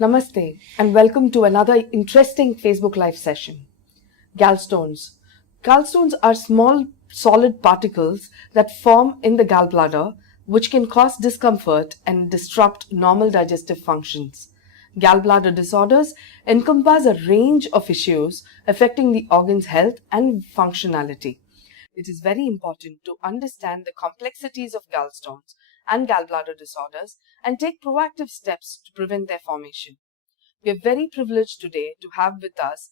Namaste and welcome to another interesting Facebook Live session. Gallstones. Gallstones are small solid particles that form in the gallbladder which can cause discomfort and disrupt normal digestive functions. Gallbladder disorders encompass a range of issues affecting the organ's health and functionality. It is very important to understand the complexities of gallstones and gallbladder disorders and take proactive steps to prevent their formation. We are very privileged today to have with us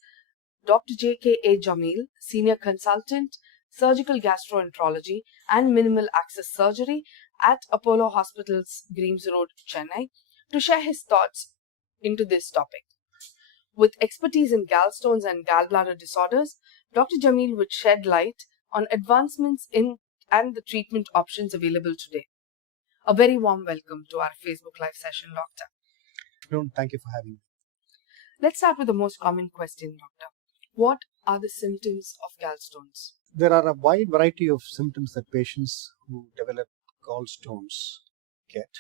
Dr. JKA Jameel, Senior Consultant, Surgical Gastroenterology and Minimal Access Surgery at Apollo Hospital's Greams Road, Chennai, to share his thoughts into this topic. With expertise in gallstones and gallbladder disorders, Dr. Jameel would shed light on advancements in and the treatment options available today. A very warm welcome to our Facebook Live session, Doctor. Thank you for having me. Let's start with the most common question, Doctor. What are the symptoms of gallstones? There are a wide variety of symptoms that patients who develop gallstones get.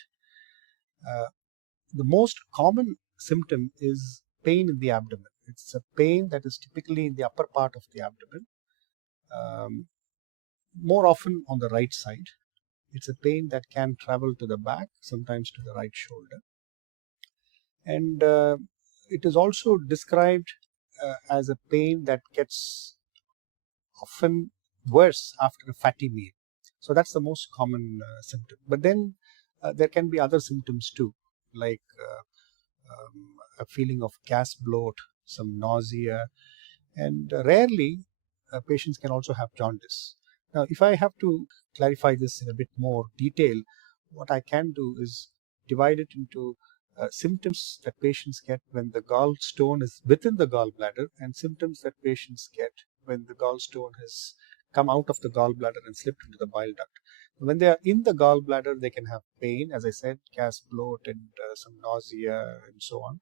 The most common symptom is pain in the abdomen. It's a pain that is typically in the upper part of the abdomen, more often on the right side. It's a pain that can travel to the back, sometimes to the right shoulder. And it is also described as a pain that gets often worse after a fatty meal. So that's the most common symptom. But then there can be other symptoms too, like a feeling of gas bloat, some nausea, and rarely patients can also have jaundice. Now, if I have to clarify this in a bit more detail, what I can do is divide it into symptoms that patients get when the gallstone is within the gallbladder and symptoms that patients get when the gallstone has come out of the gallbladder and slipped into the bile duct. When they are in the gallbladder, they can have pain, as I said, gas bloat and some nausea and so on.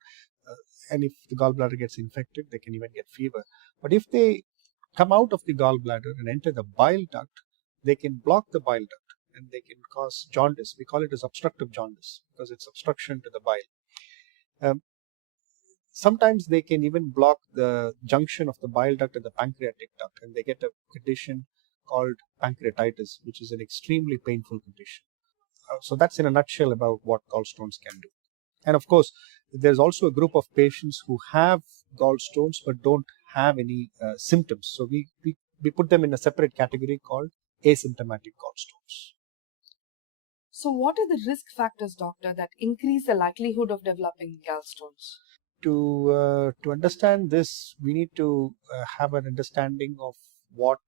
And if the gallbladder gets infected, they can even get fever. But if they come out of the gallbladder and enter the bile duct, they can block the bile duct and they can cause jaundice. We call it as obstructive jaundice because it's obstruction to the bile. Sometimes they can even block the junction of the bile duct and the pancreatic duct, and they get a condition called pancreatitis, which is an extremely painful condition. So that's in a nutshell about what gallstones can do. And of course, there's also a group of patients who have gallstones but don't have any symptoms. So we put them in a separate category called asymptomatic gallstones. So what are the risk factors, doctor, that increase the likelihood of developing gallstones? To understand this, we need to have an understanding of what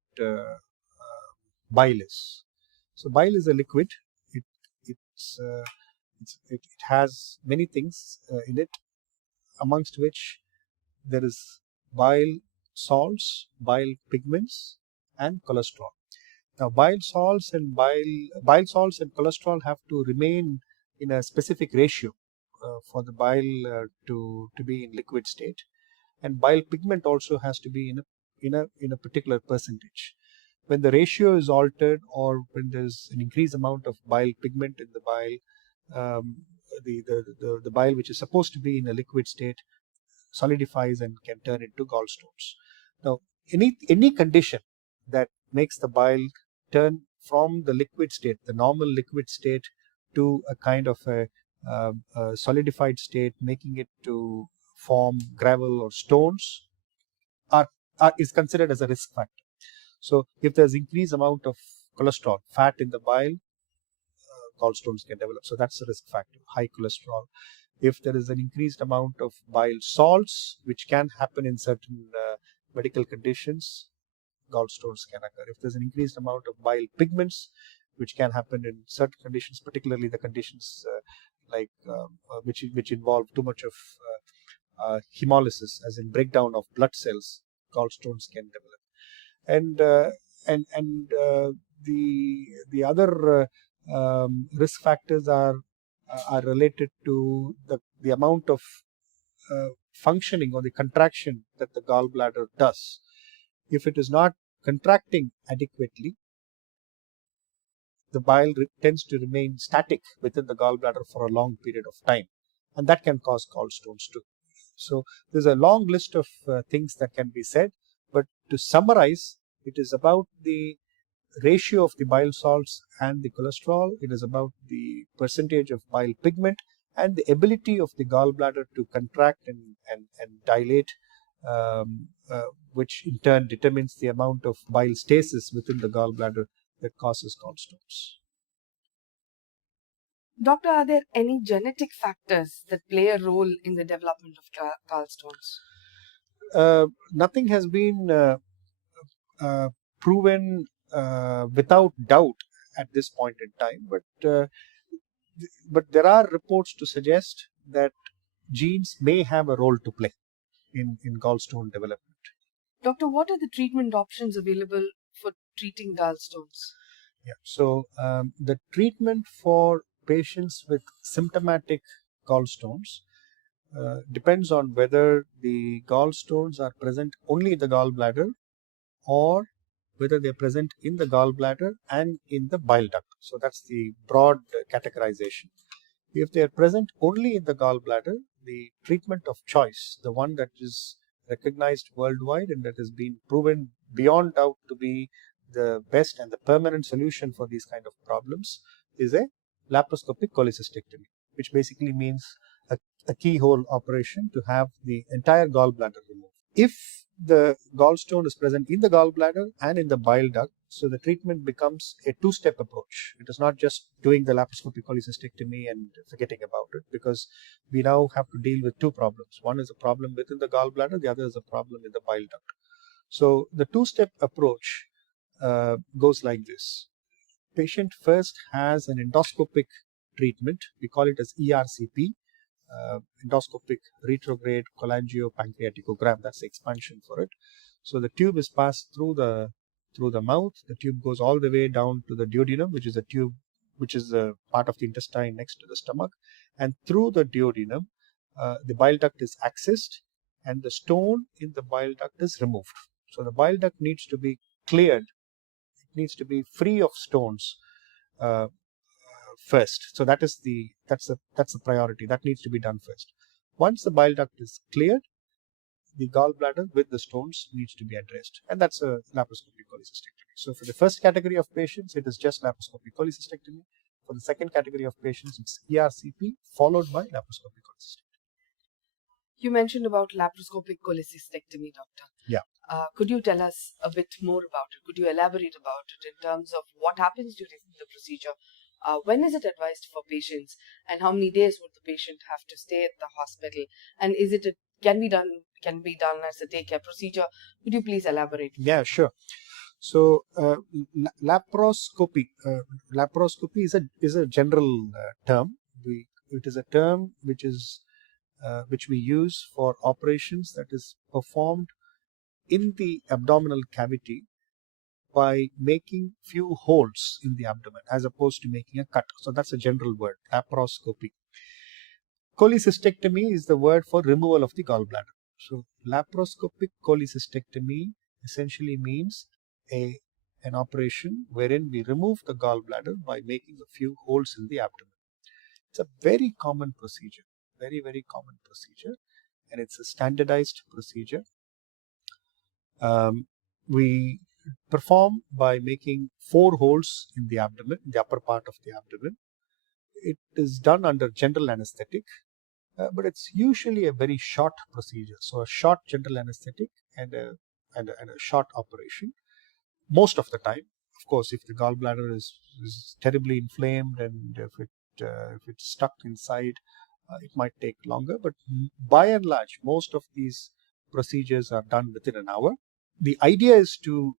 bile is. So bile is a liquid. It has many things in it, amongst which there is bile salts, bile pigments, and cholesterol. Now, bile salts and cholesterol have to remain in a specific ratio for the bile to be in liquid state, and bile pigment also has to be in a particular percentage. When the ratio is altered, or when there's an increased amount of bile pigment in the bile, the bile which is supposed to be in a liquid state solidifies and can turn into gallstones. Now, any condition that makes the bile turn from the liquid state, the normal liquid state, to a kind of a solidified state, making it to form gravel or stones, is considered as a risk factor. So if there's increased amount of cholesterol, fat in the bile, gallstones can develop. So that's a risk factor, high cholesterol. If there is an increased amount of bile salts, which can happen in certain medical conditions, gallstones can occur. If there's an increased amount of bile pigments, which can happen in certain conditions, particularly the conditions which involve too much of hemolysis, as in breakdown of blood cells, gallstones can develop. And the other risk factors are related to the amount of functioning or the contraction that the gallbladder does. If it is not contracting adequately, the bile tends to remain static within the gallbladder for a long period of time. and that can cause gallstones too. So there's a long list of things that can be said, but to summarize, it is about the ratio of the bile salts and the cholesterol. It is about the percentage of bile pigment and the ability of the gallbladder to contract and dilate, which in turn determines the amount of bile stasis within the gallbladder that causes gallstones. Doctor, are there any genetic factors that play a role in the development of gallstones? Nothing has been proven without doubt at this point in time, but there are reports to suggest that genes may have a role to play in gallstone development. Doctor, what are the treatment options available for treating gallstones? Yeah, so the treatment for patients with symptomatic gallstones depends on whether the gallstones are present only in the gallbladder or whether they are present in the gallbladder and in the bile duct. So that's the broad categorization. If they are present only in the gallbladder, the treatment of choice, the one that is recognized worldwide and that has been proven beyond doubt to be the best and the permanent solution for these kind of problems, is a laparoscopic cholecystectomy, which basically means a keyhole operation to have the entire gallbladder removed. If the gallstone is present in the gallbladder and in the bile duct, so the treatment becomes a two-step approach. It is not just doing the laparoscopic cholecystectomy and forgetting about it, because we now have to deal with two problems. One is a problem within the gallbladder, the other is a problem in the bile duct. So the two-step approach goes like this. Patient first has an endoscopic treatment. We call it as ERCP, endoscopic retrograde cholangiopancreaticogram. That's the expansion for it. So the tube is passed through the mouth. The tube goes all the way down to the duodenum, which is a tube, which is a part of the intestine next to the stomach, and through the duodenum, the bile duct is accessed, and the stone in the bile duct is removed. So the bile duct needs to be cleared. It needs to be free of stones first. So that's the priority. That needs to be done first. Once the bile duct is cleared, the gallbladder with the stones needs to be addressed, and that's a laparoscopic cholecystectomy. So for the first category of patients, it is just laparoscopic cholecystectomy. For the second category of patients, it's ERCP followed by laparoscopic cholecystectomy. You mentioned about laparoscopic cholecystectomy, doctor. Yeah. Could you tell us a bit more about it? Could you elaborate about it in terms of what happens during the procedure? When is it advised for patients, and how many days would the patient have to stay at the hospital? And is it can be done as a day care procedure? Could you please elaborate? Yeah, sure. So laparoscopy is a general term. It is a term which we use for operations that is performed in the abdominal cavity by making few holes in the abdomen as opposed to making a cut. So that's a general word, laparoscopy. Cholecystectomy is the word for removal of the gallbladder. So laparoscopic cholecystectomy essentially means an operation wherein we remove the gallbladder by making a few holes in the abdomen. It's a very common procedure, very common procedure, and it's a standardized procedure. We perform by making 4 holes in the abdomen, the upper part of the abdomen. It is done under general anesthetic, but it's usually a very short procedure. So a short general anesthetic and a short operation most of the time. Of course, if the gallbladder is terribly inflamed and if it's stuck inside, it might take longer. But by and large, most of these procedures are done within an hour. The idea is to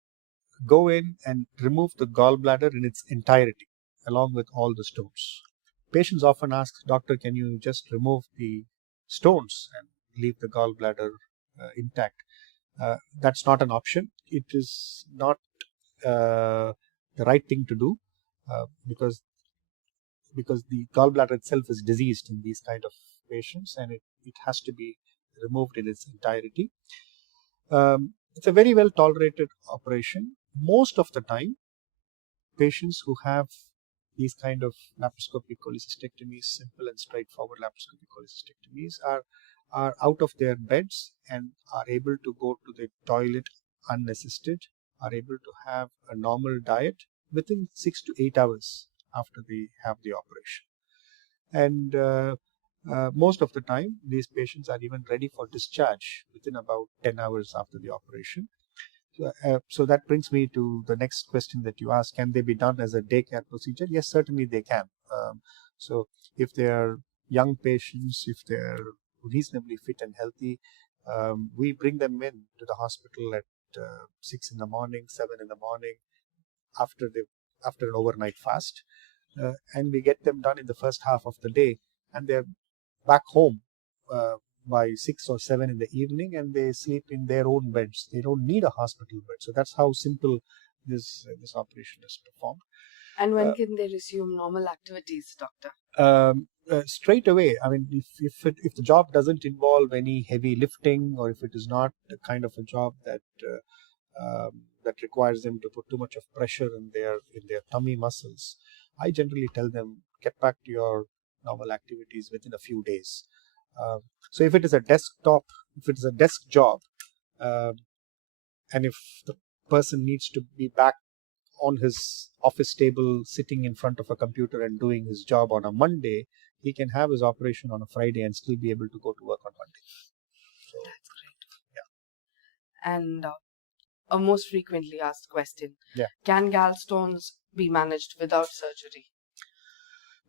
go in and remove the gallbladder in its entirety, along with all the stones. Patients often ask, doctor, can you just remove the stones and leave the gallbladder intact? That's not an option. It is not the right thing to do because the gallbladder itself is diseased in these kind of patients, and it has to be removed in its entirety. It's a very well tolerated operation. Most of the time, patients who have these kind of laparoscopic cholecystectomies, simple and straightforward laparoscopic cholecystectomies, are out of their beds and are able to go to the toilet unassisted, are able to have a normal diet within 6 to 8 hours after they have the operation. And most of the time, these patients are even ready for discharge within about 10 hours after the operation. So that brings me to the next question that you asked: can they be done as a daycare procedure? Yes, certainly they can. So if they are young patients, if they are reasonably fit and healthy, we bring them in to the hospital at 6 in the morning, 7 in the morning, after an overnight fast, and we get them done in the first half of the day, and they're back home by 6 or 7 in the evening, and they sleep in their own beds. They don't need a hospital bed. So that's how simple this operation is performed. And when can they resume normal activities, doctor? Straight away. I mean, if the job doesn't involve any heavy lifting, or if it is not the kind of a job that that requires them to put too much of pressure in their tummy muscles, I generally tell them, get back to your normal activities within a few days. So if it is a desk job, and if the person needs to be back on his office table sitting in front of a computer and doing his job on a Monday, he can have his operation on a Friday and still be able to go to work on Monday. So, that's great. Yeah. And a most frequently asked question: yeah. Can gallstones be managed without surgery?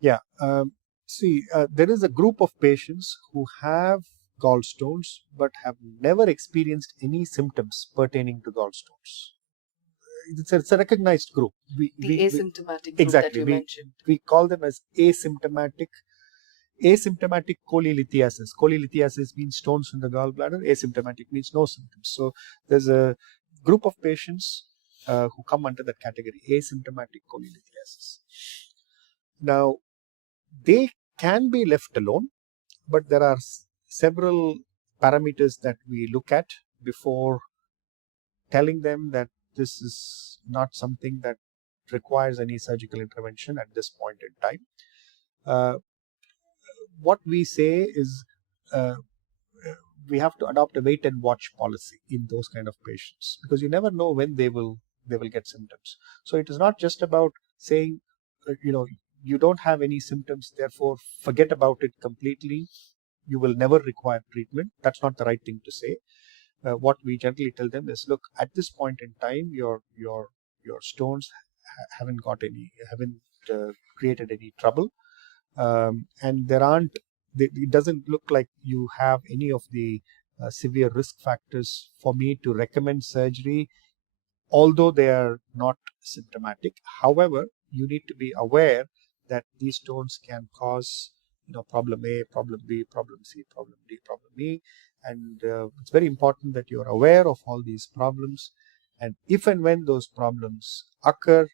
Yeah. There is a group of patients who have gallstones but have never experienced any symptoms pertaining to gallstones. It's a recognized group. The asymptomatic group exactly, that you mentioned. We call them as asymptomatic cholelithiasis. Cholelithiasis means stones in the gallbladder. Asymptomatic means no symptoms. So there's a group of patients who come under that category, asymptomatic cholelithiasis. Now, they can be left alone, but there are several parameters that we look at before telling them that this is not something that requires any surgical intervention at this point in time. What we say is we have to adopt a wait and watch policy in those kind of patients, because you never know when they will get symptoms. So it is not just about saying, you don't have any symptoms, therefore forget about it completely. You will never require treatment. That's not the right thing to say. What we generally tell them is, look, at this point in time, your stones haven't created any trouble, and it doesn't look like you have any of the severe risk factors for me to recommend surgery, although they are not symptomatic. However, you need to be aware that these stones can cause problem A, problem B, problem C, problem D, problem E, and it's very important that you are aware of all these problems, and if and when those problems occur,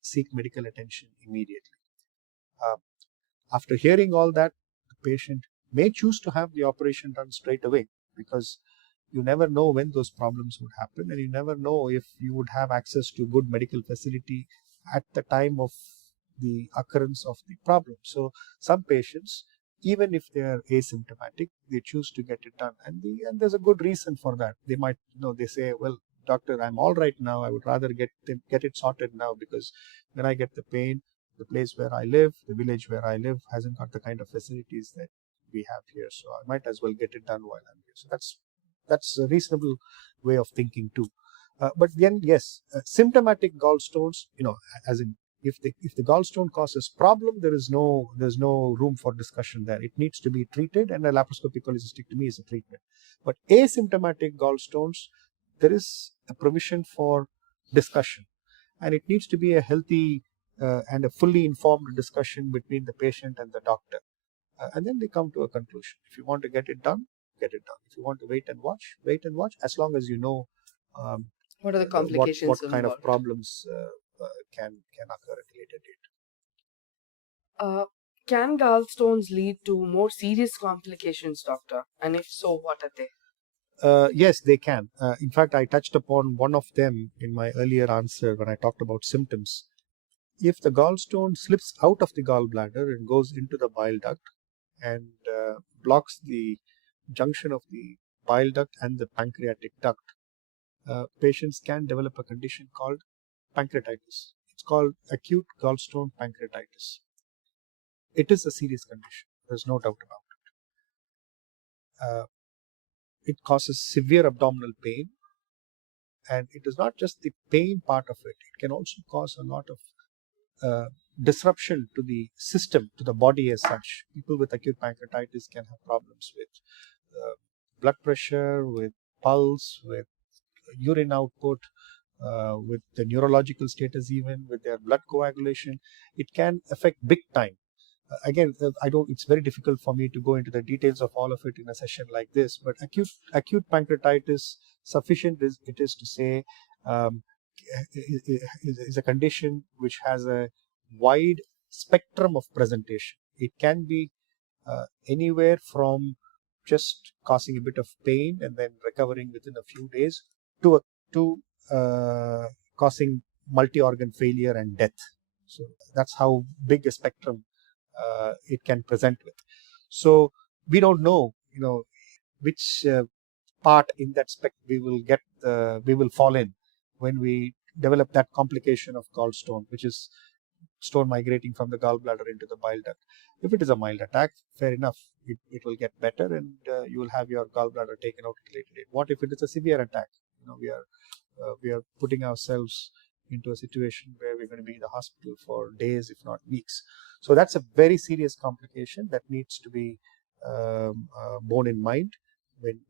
seek medical attention immediately. After hearing all that, the patient may choose to have the operation done straight away, because you never know when those problems would happen, and you never know if you would have access to good medical facility at the time of the occurrence of the problem. So some patients, even if they are asymptomatic, they choose to get it done, and there's a good reason for that. They might, they say, well, doctor, I'm all right now. I would rather get it sorted now, because when I get the pain, the place where I live, the village where I live, hasn't got the kind of facilities that we have here. So I might as well get it done while I'm here. So that's a reasonable way of thinking too. But then, yes, symptomatic gallstones, as in, if the gallstone causes problem, there's no room for discussion there. It needs to be treated, and a laparoscopic cholecystectomy is a treatment. But asymptomatic gallstones, there is a provision for discussion, and it needs to be a healthy and a fully informed discussion between the patient and the doctor, and then they come to a conclusion. If you want to get it done, get it done. If you want to wait and watch, as long as you know what are the complications what kind of problems can occur at a later date. Can gallstones lead to more serious complications, doctor? And if so, what are they? Yes, they can. In fact, I touched upon one of them in my earlier answer when I talked about symptoms. If the gallstone slips out of the gallbladder and goes into the bile duct and blocks the junction of the bile duct and the pancreatic duct, patients can develop a condition called pancreatitis. It's called acute gallstone pancreatitis. It is a serious condition. There's no doubt about it. It causes severe abdominal pain, and it is not just the pain part of it. It can also cause a lot of disruption to the system, to the body as such. People with acute pancreatitis can have problems with blood pressure, with pulse, with urine output, with the neurological status, even with their blood coagulation. It can affect big time. Again, it's very difficult for me to go into the details of all of it in a session like this, but acute pancreatitis, sufficient it is to say, is a condition which has a wide spectrum of presentation. It can be anywhere from just causing a bit of pain and then recovering within a few days to causing multi-organ failure and death. So that's how big a spectrum it can present with. So we don't know, which part in that we will fall in when we develop that complication of gallstone, which is stone migrating from the gallbladder into the bile duct. If it is a mild attack, fair enough, it will get better and you will have your gallbladder taken out at a later date. What if it is a severe attack? We are putting ourselves into a situation where we're going to be in the hospital for days, if not weeks. So that's a very serious complication that needs to be borne in mind when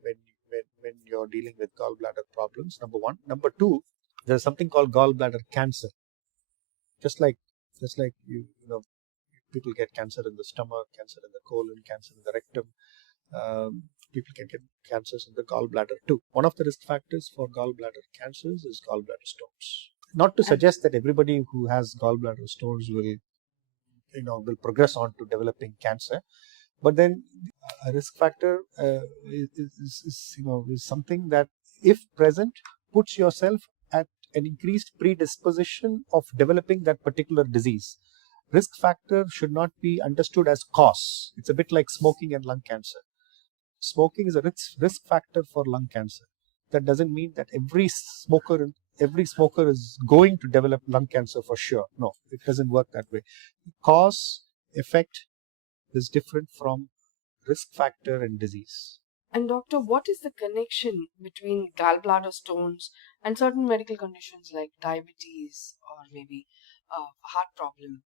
you're dealing with gallbladder problems. Number one. Number two, there's something called gallbladder cancer. Just like people get cancer in the stomach, cancer in the colon, cancer in the rectum. People can get cancers in the gallbladder too. One of the risk factors for gallbladder cancers is gallbladder stones. Not to suggest that everybody who has gallbladder stones will progress on to developing cancer, but then a risk factor is something that, if present, puts yourself at an increased predisposition of developing that particular disease. Risk factor should not be understood as cause. It's a bit like smoking and lung cancer. Smoking is a risk factor for lung cancer. That doesn't mean that every smoker is going to develop lung cancer for sure. No, it doesn't work that way. Cause, effect is different from risk factor and disease. And doctor, what is the connection between gallbladder stones and certain medical conditions like diabetes or maybe a heart problem?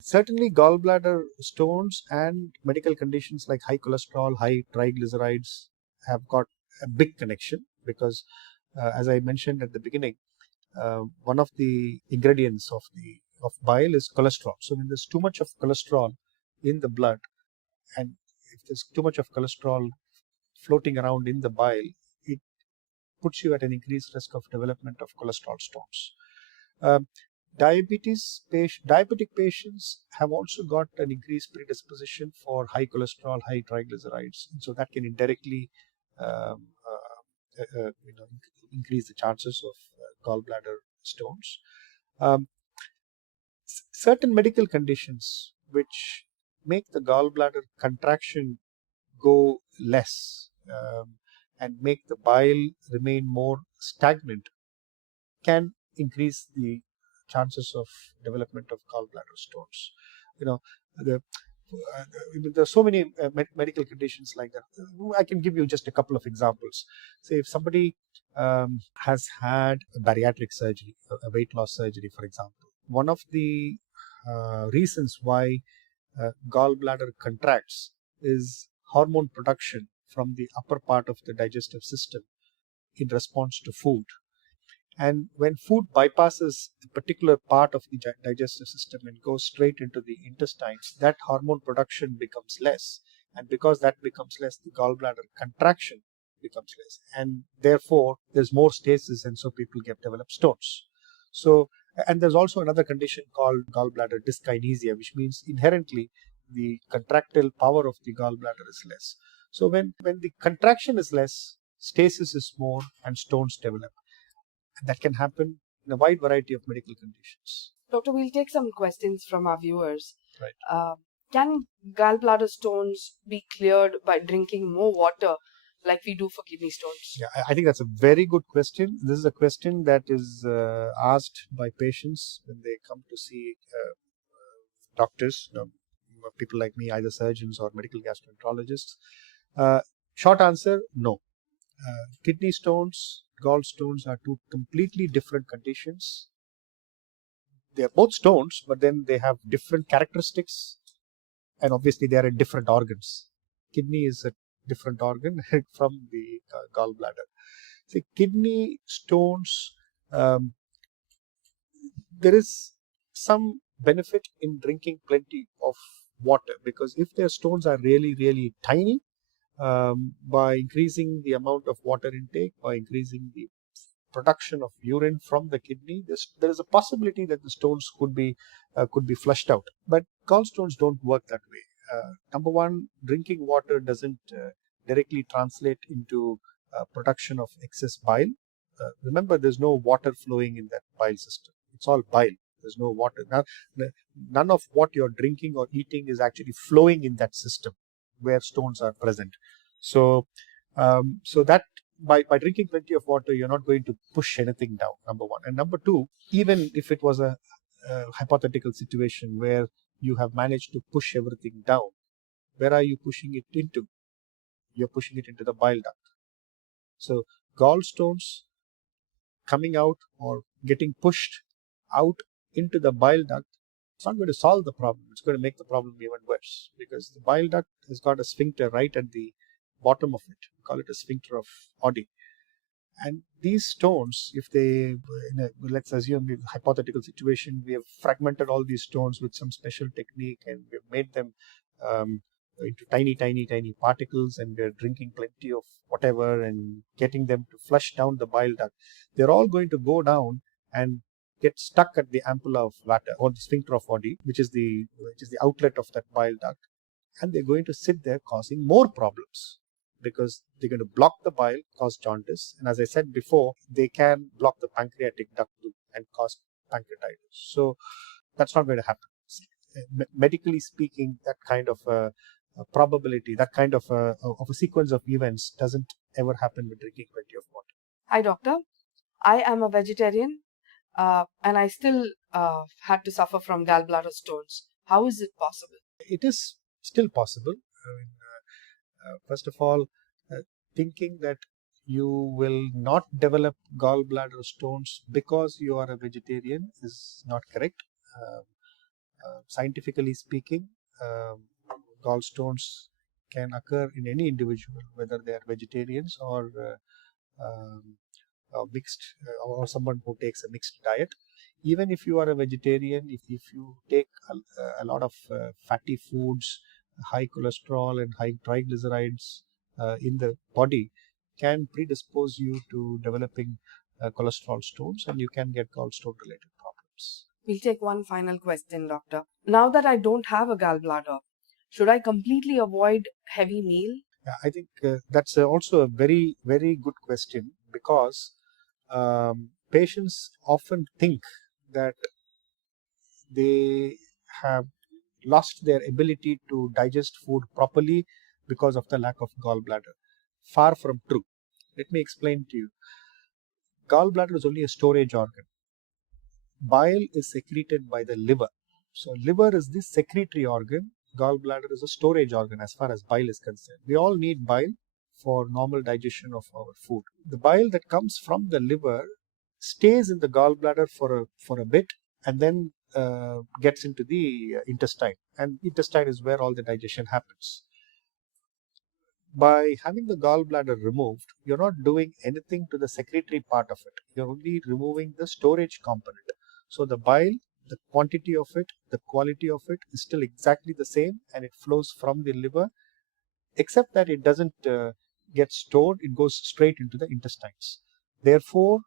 Certainly gallbladder stones and medical conditions like high cholesterol, high triglycerides have got a big connection because as I mentioned at the beginning, one of the ingredients of bile is cholesterol. So when there's too much of cholesterol in the blood, and if there's too much of cholesterol floating around in the bile, it puts you at an increased risk of development of cholesterol stones. Diabetic patients have also got an increased predisposition for high cholesterol, high triglycerides, and so that can indirectly increase the chances of gallbladder stones. Certain medical conditions which make the gallbladder contraction go less and make the bile remain more stagnant can increase the chances of development of gallbladder stones. There are so many medical conditions like that. I can give you just a couple of examples. Say if somebody has had a bariatric surgery, a weight loss surgery, for example. One of the reasons why gallbladder contracts is hormone production from the upper part of the digestive system in response to food. And when food bypasses a particular part of the digestive system and goes straight into the intestines, that hormone production becomes less. And because that becomes less, the gallbladder contraction becomes less. And therefore, there's more stasis, and so people develop stones. So, and there's also another condition called gallbladder dyskinesia, which means inherently the contractile power of the gallbladder is less. So when the contraction is less, stasis is more and stones develop. And that can happen in a wide variety of medical conditions. Doctor, we'll take some questions from our viewers. Right. Can gallbladder stones be cleared by drinking more water like we do for kidney stones? Yeah, I think that's a very good question. This is a question that is asked by patients when they come to see doctors, people like me, either surgeons or medical gastroenterologists. Short answer, no. Kidney stones, gallstones are two completely different conditions. They are both stones, but then they have different characteristics, and obviously they are in different organs. Kidney is a different organ from the gallbladder. See, kidney stones, there is some benefit in drinking plenty of water, because if their stones are really, really tiny, by increasing the amount of water intake, by increasing the production of urine from the kidney, there is a possibility that the stones could be flushed out. But gallstones don't work that way. Number one, drinking water doesn't directly translate into production of excess bile. Remember, there's no water flowing in that bile system. It's all bile. There's no water. Now, none of what you're drinking or eating is actually flowing in that system where stones are present. So, so that by drinking plenty of water, you're not going to push anything down, number one. And number two, even if it was a hypothetical situation where you have managed to push everything down, where are you pushing it into? You're pushing it into the bile duct. So gallstones coming out or getting pushed out into the bile duct, it's not going to solve the problem. It's going to make the problem even worse, because the bile duct has got a sphincter right at the bottom of it. We call it a sphincter of Oddi. And these stones, if they, let's assume the hypothetical situation, we have fragmented all these stones with some special technique, and we have made them into tiny, tiny, tiny particles, and we're drinking plenty of whatever and getting them to flush down the bile duct. They're all going to go down and get stuck at the ampulla of Vater, or the sphincter of Oddi, which is the outlet of that bile duct, and they're going to sit there causing more problems, because they're going to block the bile, cause jaundice, and as I said before, they can block the pancreatic duct and cause pancreatitis. So that's not going to happen. Medically speaking, that kind of a probability, that kind of a sequence of events doesn't ever happen with drinking plenty of water. Hi, doctor. I am a vegetarian and I still had to suffer from gallbladder stones. How is it possible? It is still possible. I mean, first of all, thinking that you will not develop gallbladder stones because you are a vegetarian is not correct. Scientifically speaking, gallstones can occur in any individual, whether they are vegetarians or mixed, or someone who takes a mixed diet. Even if you are a vegetarian, if you take a lot of fatty foods, high cholesterol and high triglycerides in the body, can predispose you to developing cholesterol stones, and you can get gallstone related problems. We'll take one final question, doctor. Now that I don't have a gallbladder, should I completely avoid heavy meal? I think that's also a very, very good question, because patients often think that they have lost their ability to digest food properly because of the lack of gallbladder. Far from true. Let me explain to you. Gallbladder is only a storage organ. Bile is secreted by the liver. So liver is the secretory organ. Gallbladder is a storage organ as far as bile is concerned. We all need bile for normal digestion of our food. The bile that comes from the liver stays in the gallbladder for a bit, and then gets into the intestine, and intestine is where all the digestion happens. By having the gallbladder removed, you're not doing anything to the secretory part of it. You're only removing the storage component. So the bile, the quantity of it, the quality of it is still exactly the same, and it flows from the liver, except that it doesn't get stored, it goes straight into the intestines. Therefore,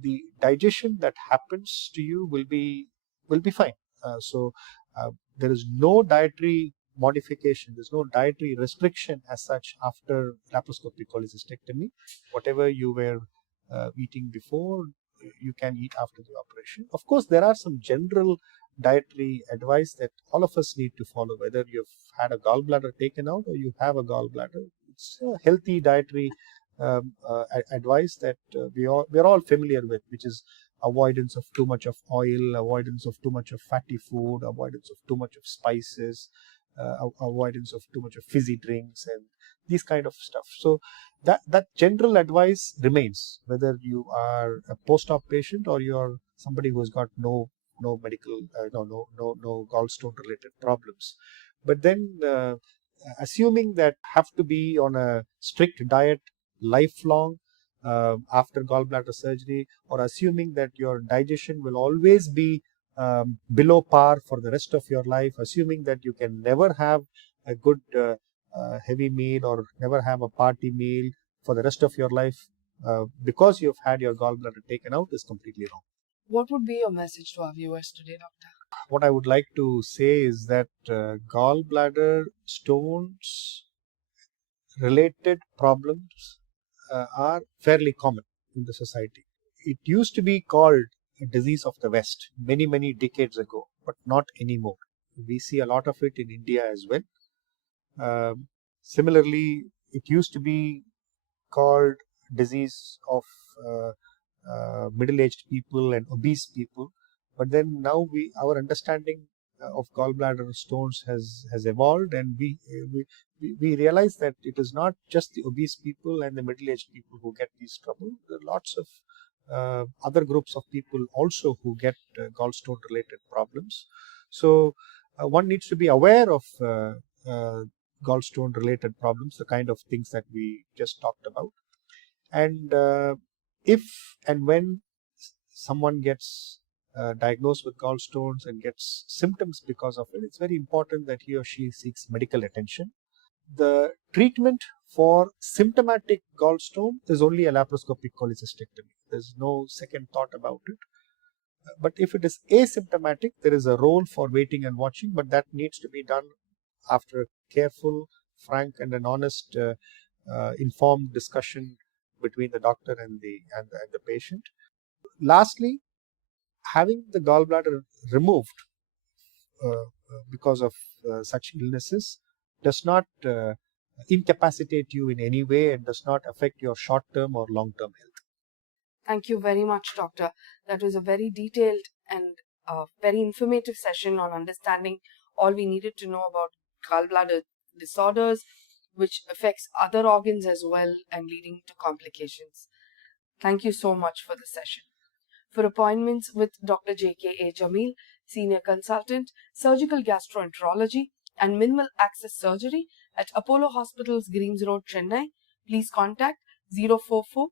the digestion that happens to you will be fine. So there is no dietary modification, there's no dietary restriction as such after laparoscopic cholecystectomy. Whatever you were eating before you can eat after the operation. Of course, there are some general dietary advice that all of us need to follow, whether you've had a gallbladder taken out or you have a gallbladder. It's a healthy dietary advice that we're all familiar with, which is avoidance of too much of oil, avoidance of too much of fatty food, avoidance of too much of spices, avoidance of too much of fizzy drinks and these kind of stuff. So that general advice remains, whether you are a post-op patient or you're somebody who has got no medical, no gallstone related problems. But then assuming that have to be on a strict diet lifelong after gallbladder surgery, or assuming that your digestion will always be below par for the rest of your life, assuming that you can never have a good heavy meal or never have a party meal for the rest of your life because you've had your gallbladder taken out, is completely wrong. What would be your message to our viewers today, Doctor? What I would like to say is that gallbladder stones related problems are fairly common in the society. It used to be called a disease of the West many decades ago, but not anymore. We see a lot of it in India as well. Similarly, it used to be called disease of middle-aged people and obese people, but then now our understanding of gallbladder stones has evolved, and we realize that it is not just the obese people and the middle-aged people who get these trouble. There are lots of other groups of people also who get gallstone related problems. So one needs to be aware of gallstone related problems, the kind of things that we just talked about. And if and when someone gets diagnosed with gallstones and gets symptoms because of it, it's very important that he or she seeks medical attention. The treatment for symptomatic gallstone is only a laparoscopic cholecystectomy. There's no second thought about it. But if it is asymptomatic, there is a role for waiting and watching, but that needs to be done after a careful, frank, and an honest, informed discussion between the doctor and the patient. Lastly, having the gallbladder removed because of such illnesses does not incapacitate you in any way and does not affect your short-term or long-term health. Thank you very much, Doctor. That was a very detailed and very informative session on understanding all we needed to know about gallbladder disorders, which affects other organs as well and leading to complications. Thank you so much for the session. For appointments with Dr. JKA Jameel, Senior Consultant, Surgical Gastroenterology and Minimal Access Surgery at Apollo Hospitals, Greams Road, Chennai, please contact 044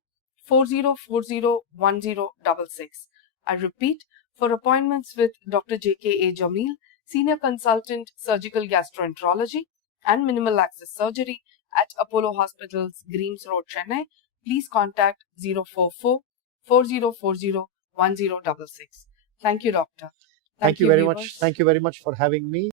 4040 1066. I repeat, for appointments with Dr. JKA Jameel, Senior Consultant, Surgical Gastroenterology and Minimal Access Surgery at Apollo Hospitals, Greams Road, Chennai, please contact 044 4040 1066. Thank you, Doctor. Thank you very much. Thank you very much for having me.